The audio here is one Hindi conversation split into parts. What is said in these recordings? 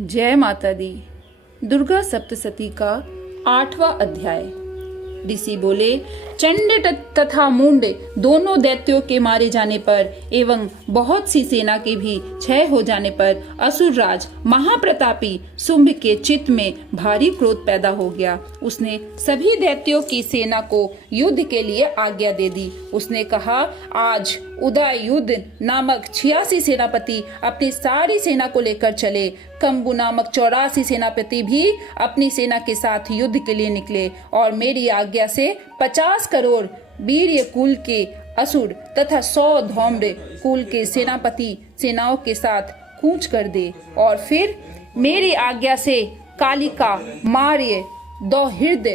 जय माता दी। दुर्गा सप्तशती का 8वां अध्याय। ऋषि बोले, चंड तथा मुंड दोनों दैत्यों के मारे जाने पर एवं बहुत सी सेना के भी क्षय हो जाने पर असुर राज महाप्रतापी शुंभ के चित्त में भारी क्रोध पैदा हो गया। उसने सभी दैत्यों की सेना को युद्ध के लिए आज्ञा दे दी। उसने कहा, आज उदय युद्ध नामक 86 सेनापति अपनी सारी सेना को लेकर चले। कंबु नामक 84 सेनापति भी अपनी सेना के साथ युद्ध के लिए निकले और मेरी आज्ञा से 50 करोड़ वीर्य कुल के असुर तथा 100 धौम्र कुल के सेनापति सेनाओं के साथ कूच कर दे। और फिर मेरी आज्ञा से कालिका, मार्य, दौहिर्द,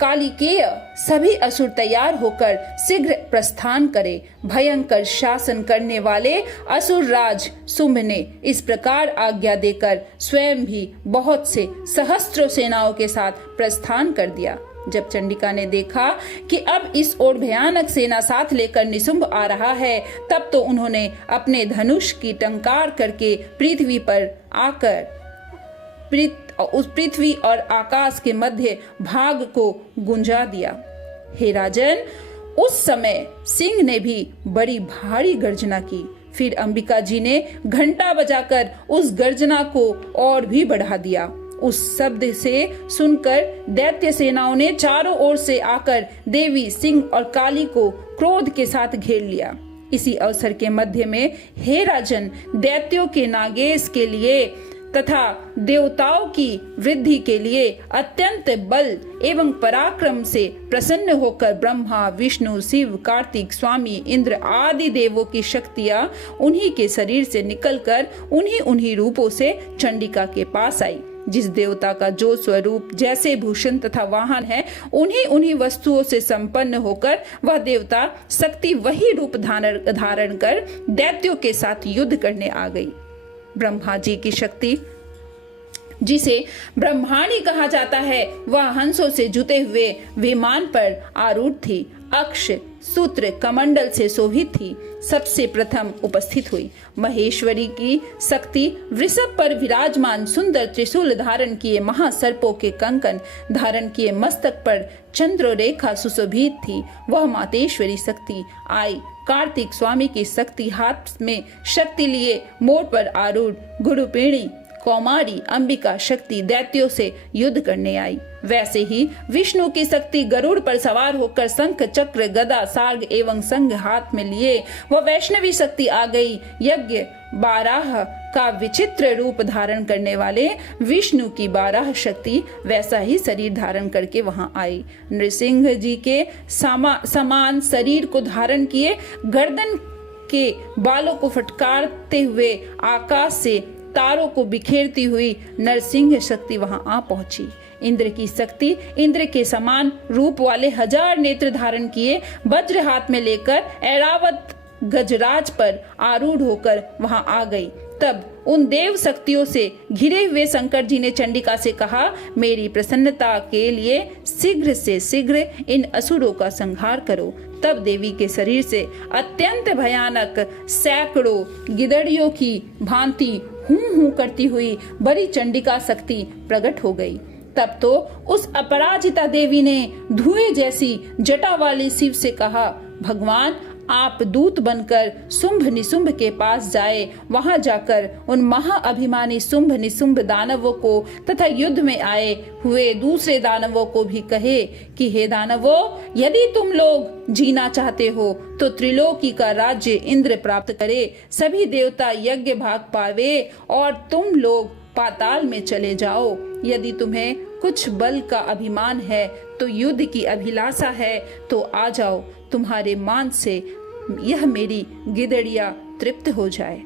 कालिकेय सभी असुर तैयार होकर शीघ्र प्रस्थान करे। भयंकर शासन करने वाले असुर राज शुंभ ने इस प्रकार आज्ञा देकर स्वयं भी बहुत से सहस्त्रों सेनाओं के साथ प्रस्थान कर दिया। जब चंडिका ने देखा कि अब इस ओर भयानक सेना साथ लेकर निशुंभ आ रहा है, तब तो उन्होंने अपने धनुष की टंकार करके पृथ्वी पर आकर उस पृथ्वी और आकाश के मध्य भाग को गुंजा दिया। हे राजन, उस समय सिंह ने भी बड़ी भारी गर्जना की। फिर अंबिका जी ने घंटा बजाकर उस गर्जना को और भी बढ़ा दिया। उस शब्द से सुनकर दैत्य सेनाओं ने चारों ओर से आकर देवी, सिंह और काली को क्रोध के साथ घेर लिया। इसी अवसर के मध्य में, हे राजन, दैत्यों के नागेश के लिए तथा देवताओं की वृद्धि के लिए अत्यंत बल एवं पराक्रम से प्रसन्न होकर ब्रह्मा, विष्णु, शिव, कार्तिक, स्वामी, इंद्र आदि देवों की शक्तियां उन्हीं के शरीर से निकलकर उन्हीं रूपों से चंडिका के पास आई। जिस देवता का जो स्वरूप, जैसे भूषण तथा वाहन है, उन्हीं वस्तुओं से संपन्न होकर वह देवता शक्ति वही रूप धारण कर दैत्यों के साथ युद्ध करने आ गई। ब्रह्मा जी की शक्ति, जिसे ब्रह्माणी कहा जाता है, वह हंसों से जुते हुए विमान पर आरूढ़ थी। अक्ष, सूत्र, कमंडल से शोभित थी। सबसे प्रथम उपस्थित हुई। महेश्वरी की शक्ति वृषभ पर विराजमान सुंदर त्रिशूल धारण किए, महासर्पों के कंकन धारण किए, मस्तक पर चंद्र रेखा सुशोभित थी। वह मातेश्वरी शक्ति आई। कार्तिक स्वामी की शक्ति हाथ में शक्ति लिए मोर पर आरूढ़ गुरुपेणी कौमारी अंबिका शक्ति दैत्यों से युद्ध करने आई। वैसे ही विष्णु की शक्ति गरुड़ पर सवार होकर शंख, चक्र, गदा, सार्ग एवं संग हाथ में लिए वह वैष्णवी शक्ति आ गई। यज्ञ बाराह का विचित्र रूप धारण करने वाले विष्णु की बाराह शक्ति वैसा ही शरीर धारण करके वहां आई। नृसिंह जी के समान शरीर को धारण किए, गर्दन के बालों को फटकारते हुए आकाश से तारों को बिखेरती हुई नरसिंह शक्ति वहां आ पहुंची। इंद्र की शक्ति इंद्र के समान रूप वाले 1000 नेत्र धारण किए, वज्र हाथ में लेकर ऐरावत गजराज पर आरूढ़ होकर वहां आ गई। तब उन देव शक्तियों से घिरे हुए शंकर जी ने चंडिका से कहा, मेरी प्रसन्नता के लिए शीघ्र से शीघ्र इन असुरों का संहार करो। तब देवी के शरीर से अत्यंत भयानक सैकड़ों गिदड़ियों की भांति हूं करती हुई बड़ी चंडिका शक्ति प्रकट हो गई। तब तो उस अपराजिता देवी ने धुएं जैसी जटा वाली शिव से कहा, भगवान, आप दूत बनकर शुंभ निशुंभ के पास जाए। वहां जाकर उन महाअभिमानी शुंभ निशुंभ दानवों को तथा युद्ध में आए हुए दूसरे दानवों को भी कहे कि हे दानवों, यदि तुम लोग जीना चाहते हो तो त्रिलोकी का राज्य इंद्र प्राप्त करे, सभी देवता यज्ञ भाग पावे और तुम लोग पाताल में चले जाओ। यदि तुम्हें कुछ बल का अभिमान है तो युद्ध की अभिलाषा है तो आ जाओ, तुम्हारे मान से यह मेरी गिदड़िया तृप्त हो जाए।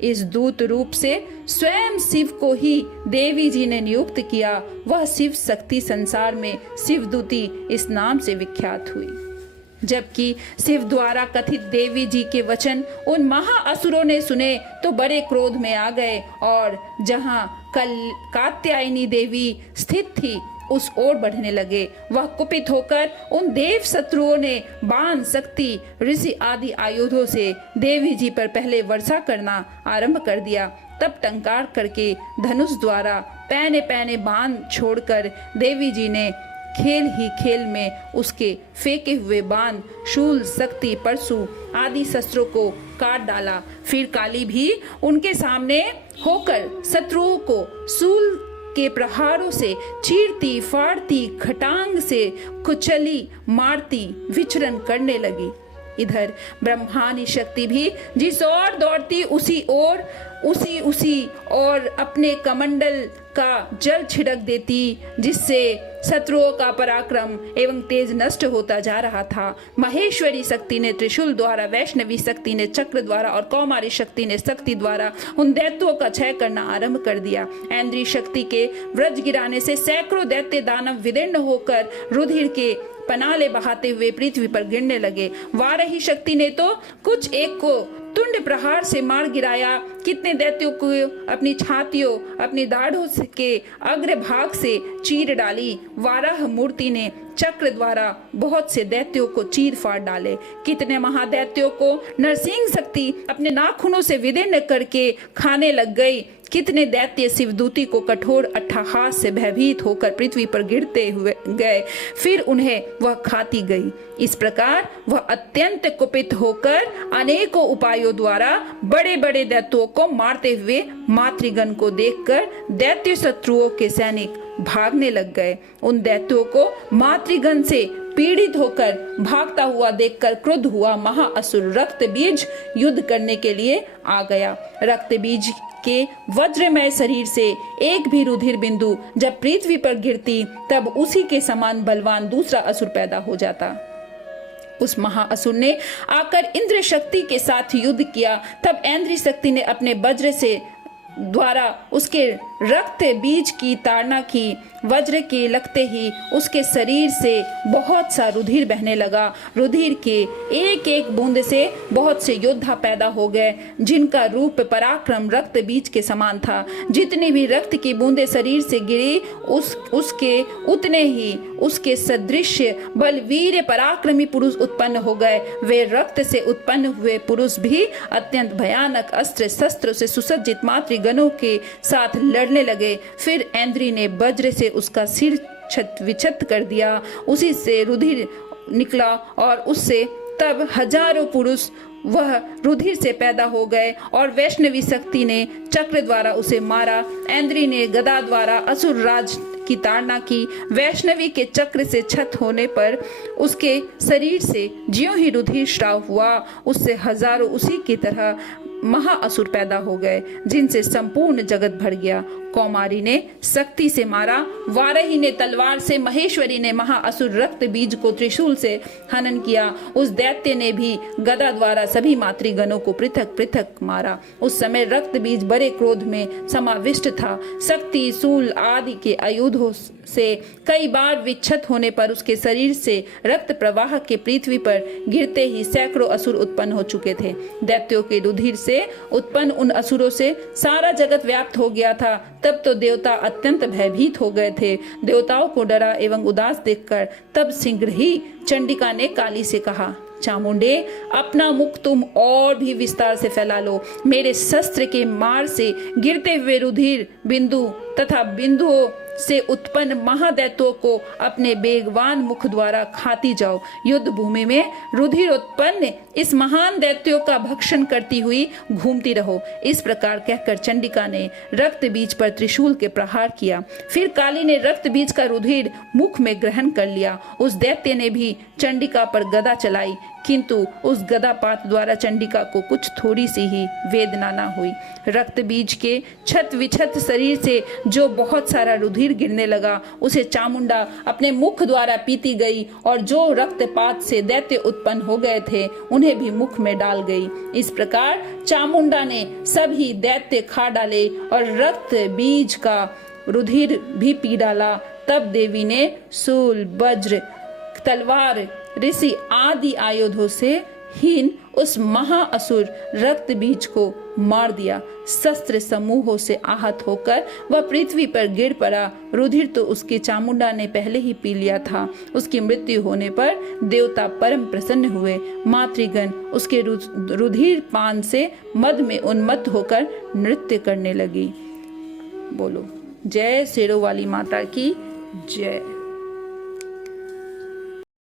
इस दूत रूप से स्वयं शिव को ही देवी जी ने नियुक्त किया। वह शिव शक्ति संसार में शिवदूती इस नाम से विख्यात हुई। जबकि शिव द्वारा कथित देवी जी के वचन उन महाअसुरों ने सुने तो बड़े क्रोध में आ गए और जहां कल कात्यायनी देवी स्थित थी उस ओर बढ़ने लगे। वह कुपित होकर उन देव शत्रुओं ने बाण, शक्ति, ऋषि आदि आयुधों से देवी जी पर पहले वर्षा करना आरंभ कर दिया। तब टंकार करके धनुष द्वारा पैने पैने बाण छोड़कर देवी जी ने खेल ही खेल में उसके फेंके हुए बाण, शूल, शक्ति, परशु आदि शस्त्रों को काट डाला। फिर काली भी उनके सामने होकर शत्रुओं को शूल के प्रहारों से चीरती, फाड़ती, खटांग से कुचली, मारती, विचरण करने लगी। इधर ब्रह्मानी शक्ति भी जिस ओर दौड़ती उसी और अपने कमंडल का जल छिड़क देती, जिससे शत्रुओं का पराक्रम एवं तेज नष्ट होता जा रहा था। महेश्वरी शक्ति ने त्रिशूल द्वारा, वैष्णवी शक्ति ने चक्र द्वारा और कौमारी शक्ति ने शक्ति द्वारा उन दैत्यों का क्षय करना आरंभ कर दिया। ऐन्द्री शक्ति के वज्र गिराने से सैकड़ों दैत्य दानव विदीर्ण होकर रुधिर के पनाले बहाते हुए पृथ्वी पर गिरने लगे। वाराही शक्ति ने तो कुछ एक को तुंड प्रहार से मार गिराया, कितने दैत्यों को अपनी छातियों, अपनी दाढ़ों के अग्र भाग से चीर डाली। वाराह मूर्ति ने चक्र द्वारा बहुत से दैत्यों को चीर फाड़ डाले। कितने महादैत्यों को नरसिंह शक्ति अपने नाखूनों से विदीर्ण करके खाने लग गई। कितने दैत्य शिवदूती को कठोर अट्टहास से भयभीत होकर पृथ्वी पर गिरते हुए गए, फिर उन्हें वह खाती गई। इस प्रकार वह अत्यंत कुपित होकर अनेकों उपायों द्वारा बड़े बड़े दैत्यों को मारते हुए मातृगण को देखकर दैत्य शत्रुओं के सैनिक भागने लग गए। उन दैत्यों को मातृगण से पीड़ित होकर भागता हुआ देखकर क्रुद्ध हुआ महाअसुर रक्तबीज युद्ध करने के लिए आ गया। रक्तबीज के वज्रमय शरीर से एक भी रुधिर बिंदु जब पृथ्वी पर गिरती, तब उसी के समान बलवान दूसरा असुर पैदा हो जाता। उस महाअसुर ने आकर इंद्र शक्ति के साथ युद्ध किया। तब ऐन्द्री शक्ति ने अपने वज्र से द्वारा उसके रक्त बीज की ताड़ना की। वज्र के लगते ही उसके शरीर से बहुत सा रुधिर बहने लगा। रुधिर के एक एक बूंद से बहुत से योद्धा पैदा हो गए, जिनका रूप पराक्रम रक्त बीज के समान था। जितनी भी रक्त की बूंदें शरीर से गिरी, उसके उतने ही उसके सदृश बलवीर पराक्रमी पुरुष उत्पन्न हो गए। वे रक्त से उत्पन्न हुए पुरुष भी अत्यंत भयानक अस्त्र शस्त्र से सुसज्जित मातृगणों के साथ लड़ने लगे। फिर ऐन्द्री ने वज्र से उसका सिर छत विछत कर दिया। उसी से रुधिर निकला और उससे तब हजारों पुरुष वह रुधिर से पैदा हो गए और वैष्णवी शक्ति ने चक्र द्वारा उसे मारा। ऐन्द्री ने गदा द्वारा असुर राज की ताड़ना की। वैष्णवी के चक्र से छत होने पर उसके शरीर से ज्यों ही रुधिर स्राव हुआ, उससे हजारों उसी की तरह महाअसुर पैदा हो गए, जिनसे संपूर्ण जगत भर गया। कौमारी ने शक्ति से मारा, वाराही ने तलवार से, महेश्वरी ने महाअसुर रक्त बीज को त्रिशूल से हनन किया। उस दैत्य ने भी गदा द्वारा सभी मातृगणों को पृथक पृथक मारा। उस समय रक्त बीज बड़े क्रोध में समाविष्ट था। शक्ति, शूल आदि के आयुधों से कई बार विच्छत होने पर उसके शरीर से रक्त प्रवाह के पृथ्वी पर गिरते ही सैकड़ों असुर उत्पन्न हो चुके थे। दैत्यों के रुधिर से उत्पन्न उन असुरों से सारा जगत व्याप्त हो गया था। तब तो देवता अत्यंत भयभीत हो गए थे। देवताओं को डरा एवं उदास देखकर तब शीघ्र ही चंडिका ने काली से कहा, चामुंडे, अपना मुख तुम और भी विस्तार से फैला लो। मेरे शस्त्र के मार से गिरते हुए रुधिर बिंदु तथा बिंदुओं से उत्पन्न महादैत्यों को अपने बेगवान मुख द्वारा खाती जाओ। युद्ध भूमि में रुधिर उत्पन्न इस महान दैत्यों का भक्षण करती हुई घूमती रहो। इस प्रकार कहकर चंडिका ने रक्त बीज पर त्रिशूल के प्रहार किया। फिर काली ने रक्त बीज का रुधिर मुख में ग्रहण कर लिया। उस दैत्य ने भी चंडिका पर गदा चलाई, किंतु उस गदापात द्वारा चंडिका को कुछ थोड़ी सी ही वेदना न हुई। रक्त बीज के छत विछत शरीर से जो बहुत सारा रुधिर गिरने लगा, उसे चामुंडा अपने मुख द्वारा पीती गई और जो रक्तपात से दैत्य उत्पन्न हो गए थे, उन्हें भी मुख में डाल गई। इस प्रकार चामुंडा ने सभी दैत्य खा डाले और रक्त बीज का रुधिर भी पी डाला। तब देवी ने शूल, वज्र, तलवार, ऋषि आदि आयुधों से हीन उस महाअसुर रक्त बीज को मार दिया। शस्त्र समूहों से आहत होकर वह पृथ्वी पर गिर पड़ा। रुधिर तो उसके चामुंडा ने पहले ही पी लिया था। उसकी मृत्यु होने पर देवता परम प्रसन्न हुए। मातृगण उसके रुधिर पान से मद में उन्मत्त होकर नृत्य करने लगी। बोलो जय शेरों वाली माता की जय।